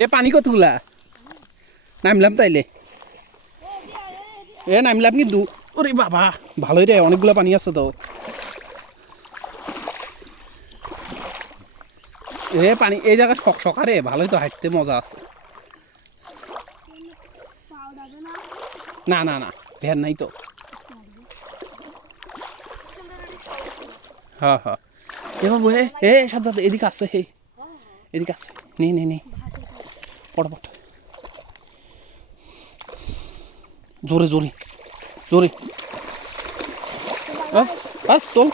এ, পানি কতগুলা নামলাম তাইলে। এ, নামলাম কিন্তু। ওরে বাবা, ভালোই রে, অনেকগুলো পানি আছে তো। এ, পানি, এই জায়গা শখ শখারে ভালোই তো, হাঁটতে মজা আছে। না না না, ধ্যান নাই তো। হ্যাঁ হ্যাঁ এ, বাবু, এ এ, সাজ্জাদ, এদিকে আছে হে। এদিকে আছে নে নে নে। পট পট জোরে জোরে জোরে। বাস বাস, তোল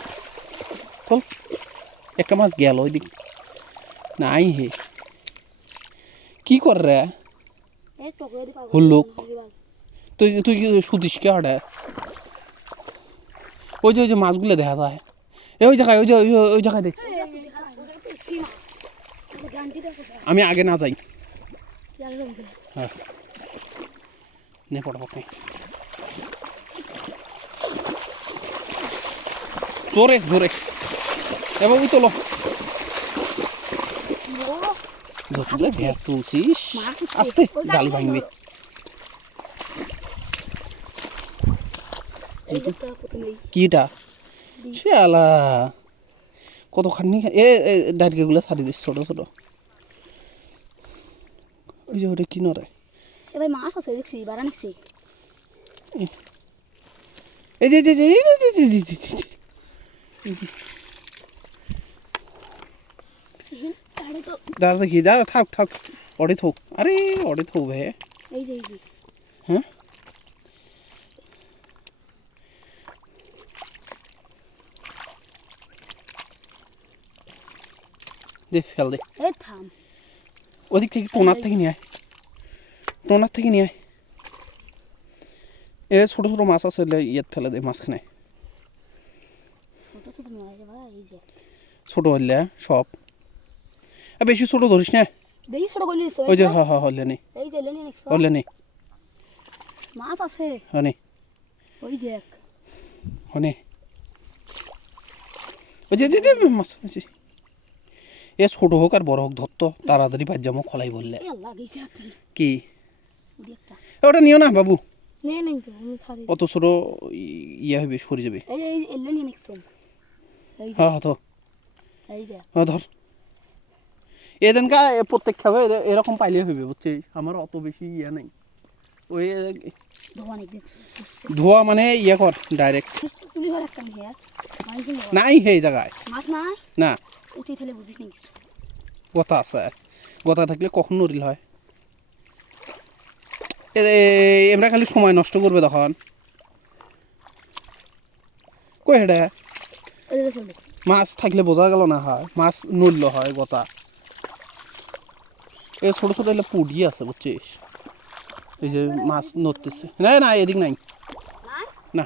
তোল। একটা মাছ গেল ওই দিক নাই হে। কি কর রে? হুল্লুক। তুই তুই সুতিস কে হাটে ওই যে ওই যে মাছগুলো দেখা যায়। এ, ওই জায়গায় ওই যে- ওই জায়গায় দেখ। আমি আগে না যাই। হ্যাঁ। নে পড়াবো নে জোরে জোরে। এবার ওই তোলো। যতগুলো ভেড় তুলছিস আস্তে জালি ভাঙবি। কিটা? শালা কত খাটনি এ ডাইরকেগুলো ছাড়ি দিস ছোট ছোট। ওই যে ওটা কি নরে এবার মাছ আছে দেখছি বাড়া নাকছি এই যে যে যে এই যে যে যে যে যে যে। এই যে। আরে তো দাঁড়া দেখি দাঁড়া থাক থাক অডে থাক আরে অডে থাক বে এই যে এই যে হ্যাঁ দে ফেল দে এই থাম ওদিক থেকে টোনার থেকে নিয়ে আয় টোনার থেকে নিয়ে আয় এ ছোটো ছোটো মাছ আছে ইয়েত ফেলে দে মাঝখানে ছোট হইলে সব এ বেশি ছোটো ধরিস না ওই যে হ্যাঁ হ্যাঁ হলে নে এই যে লেনি হলে নে মাছ আছে হ্যাঁ নে ওই যে হনে ওই যে মাছ আছে এ ছোট হোক আর বড় হোক ধরতো তাড়াতাড়ি বাদ যাব খলাই বললে। কি? ওটা নিও না বাবু। অত ছোট ইয়ে হবে সরে যাবে। হ্যাঁ হ্যাঁ তো হ্যাঁ ধর। এদিনকা প্রত্যেক খাবে এরকম পাইলে হইবে বুঝছিস? আমার অত বেশি ইয়ে নাই। ওই ধোয়া মানে ইয়ে কর ডাইরেক্ট তুমি ঘর একটা নাই হে জায়গায়। মাছ নাই? না। উঠে তাহলে বুঝিস না কিছু। গতা আছে গতা থাকলে কখন নরিল হয়। এ- এ- এমরা খালি সময় নষ্ট করবে তখন। কই হেডা? মাছ থাকলে বোঝা গেল না হয়। মাছ নড়ল হয় গতা। এই ছোট ছোট এলে পুডি আছে বুঝছিস? এই যে মাছ নড়তেছে। না না এদিক নাই। না।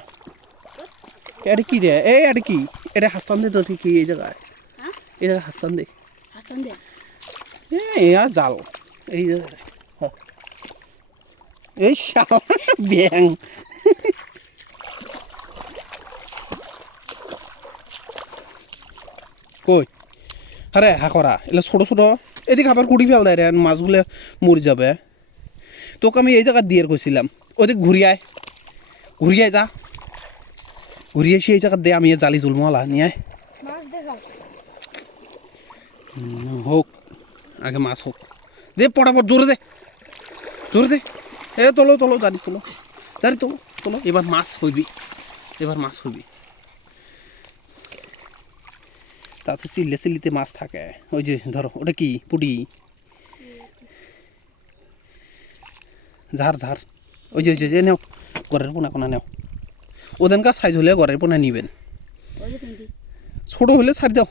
এটা কি রে? এই এটা কি? এটা হাস্তান দে তো ঠিক এই জায়গায়। হ্যাঁ? এই জায়গায় হাস্তান দে। হাসান দে? এই আর জাল। এই যে হ্যাঁ। এই শালা ব্যাং। কই? আরে হা করা। এলে ছোট ছোট। এদিকে আবার কুড়ি ফেল দেয় রে মাছগুলো মরে যাবে। তোকে আমি এই জায়গা দিয়ে কইছিলাম ওদিক ঘুরিয়ায় ঘুরিয়ায় যা। ঘুরিয়ে এসে এই জায়গা দে আমি জালি তুলবো আলা নিয়ে আয়। হোক আগে মাছ হোক দে পটাপট জোরে দে। জোরে দে। এ তোলো তোলো জারি তোলো। জারি তোলো তোলো। এবার মাছ হইবি। এবার মাছ হইবি। তাতে চিল্লে চিল্লিতে মাছ থাকে। ওই যে ধরো ওটা কি? পুটি। ঝাড় ঝাড়। ওই যে ওই যে নেও। ঘরের পোনা কোনা নেও। ওদেরকার সাইজ হলে ঘরের পোনা নিবেন। ছোটো হলে ছাড়ি দাও।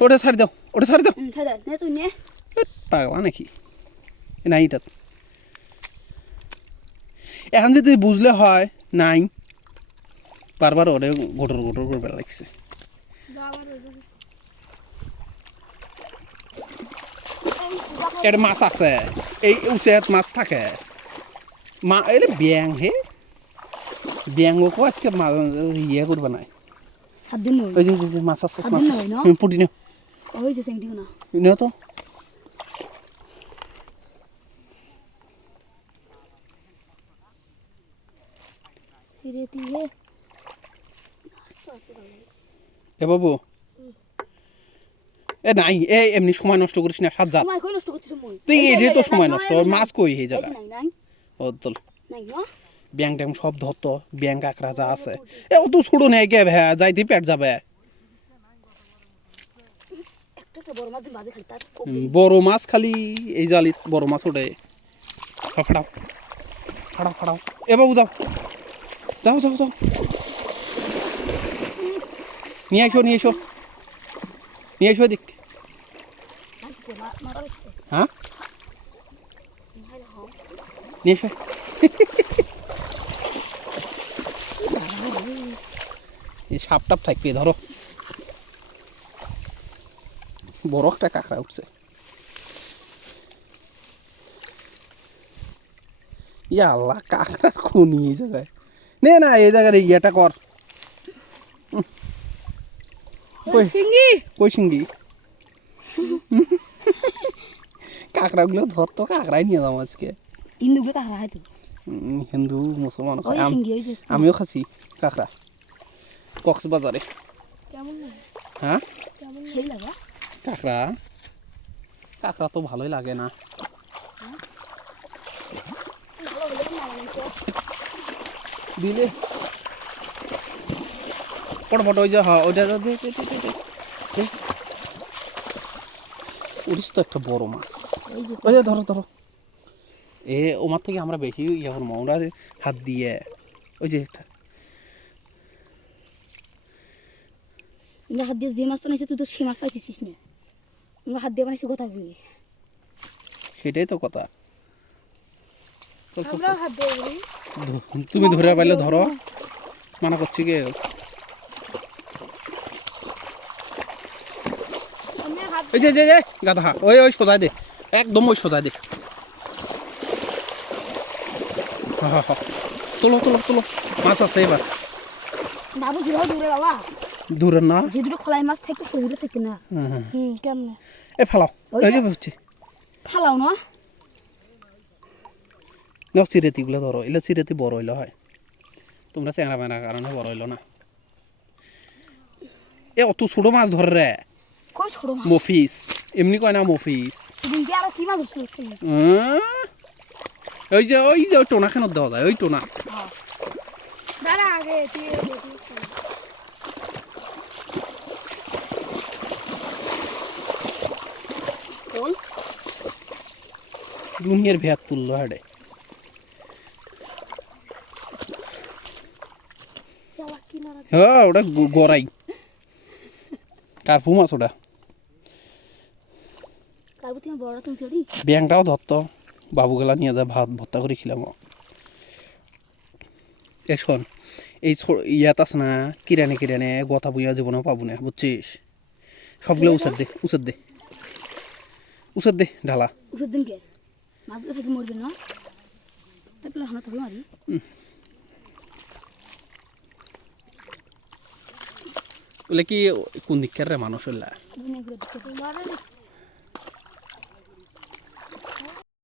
ওটা ছাড়ি দাও। ওটা ছাড়ি দাও। পাগলা নাকি? নাই এটা। এখন যদি বুঝলে হয় নাই। বারবার ওরে গোটর গোটর করবে লাগছে। এটা মাছ আছে। এই উচিত মাছ থাকে। মা এটা ব্যাং হে। ব্যাংকও আজকে ইয়ে করবে নাই। মাছ আছে মাছ পুটি তো। এ বাবু। এ নাই এ এমনি সময় নষ্ট করিস না সাত যা তুই এই যে, তো সময় নষ্ট মাছ কই এই এই যে, জায়গা নাই নাই। ও তোল। ব্যাং ট্যাং সব ধরত ব্যাং কাঁকড়া যা আছে। এ ও তো ছোড়ো নেই গে ভ্যা যাইতে পেট যাবে। বড় মাছ খালি এই জালি বড় মাছ ওঠে। ফাড়াও ফাড়াও ফাড়াও এ বাবু যাও। যাও যাও যাও। নিয়ে এসো নিয়ে এসো নিয়ে এসো এদিক লাগছে মা- মারা লাগছে হ্যাঁ? নিয়ে এসো। এই সাপ টাপ থাকবে ধরো। বড় একটা কাঁকড়া উঠছে। ইয়া আল্লাহ কাঁকড়ার খুনি এই জায়গায়। নে না এই জায়গার ইয়েটা কর। কই সিঙ্গি। কই সিঙ্গি? কাঁকড়াগুলো ধর তো কাঁকড়াই নিয়ে যাব আজকে। ইন্দু কে কাহরা হাইতো হিন্দু মুসলমান আমিও খাচ্ছি কাঁকড়া। কক্সবাজারে। হ্যাঁ? কাঁকড়া। কাঁকড়া তো ভালোই লাগে না। দিলে। ফটো ওই যে হ্যাঁ ওইটা। উড়িস তো একটা বড় মাছ। ওই যে ধরো ধরো। এ ওমার থেকে আমরা বেশি আমরা যে হাত দিয়ে। ওই যে আমরা হাত দিয়ে যে মাছ বানাইছে তুই তো সে মাছ পাইতেছিস না। আমরা হাত দিয়ে বানাইছি কথা কই? সেটাই তো কথা। চল চল হাত দিয়ে তুমি ধরে পাইলে ধরো। মানা করছি কি এই যে যে যে গাধা। ওই ওই সোজাই দে। একদম ওই সোজাই দে হা, হা, হা। তোলো তোলো তোলো। মাছ আছে এবার। বাবু দূরে বাবা। দূরে না? যে দুটো খোলাই মাছ থাকে সেগুলো থাকে না। হুম কেমন এ ফালাও। এই যে। হচ্ছে ফালাও না। নাও চিরেতিগুলো ধরো। এগুলো চিরেতি বড় হইল হয়। তোমরা চ্যাংরা বেড়ার কারণে বড় হইল না। এ অত ছোট মাছ ধরে রে। কই ছোট মাছ মফিস এমনি কয় না মফিস। আরও কি মাছ ওই যে ওই যে ওই টোনা খানত দেওয়া যায়? ওই টোনা। দাঁড়া আগে দুনিয়ার ভেয়ার তুললো হাড়ে। হ্যাঁ ওটা গড়াই। কার্পু মাছ ওটা কালকে তুমি বড় তুমি চড়ি ব্যাংটাও ধরতো বাবুগুলা নিয়ে যা ভাত ভর্তা করে খিলাম এ শোন এই ইয়াত আছে না কিরানে কিরানে গথা বুইয়া জীবনেও পাবো না বুঝছিস? সবগুলো উচার দে উচার দে। উচার দে ঢালা। ওষুধ দিন কে মাছগুলো থাকি মরবে না? তারপরে হানা থাকি মারি। বলে কি কোন দিককার রে মানুষ দেখতে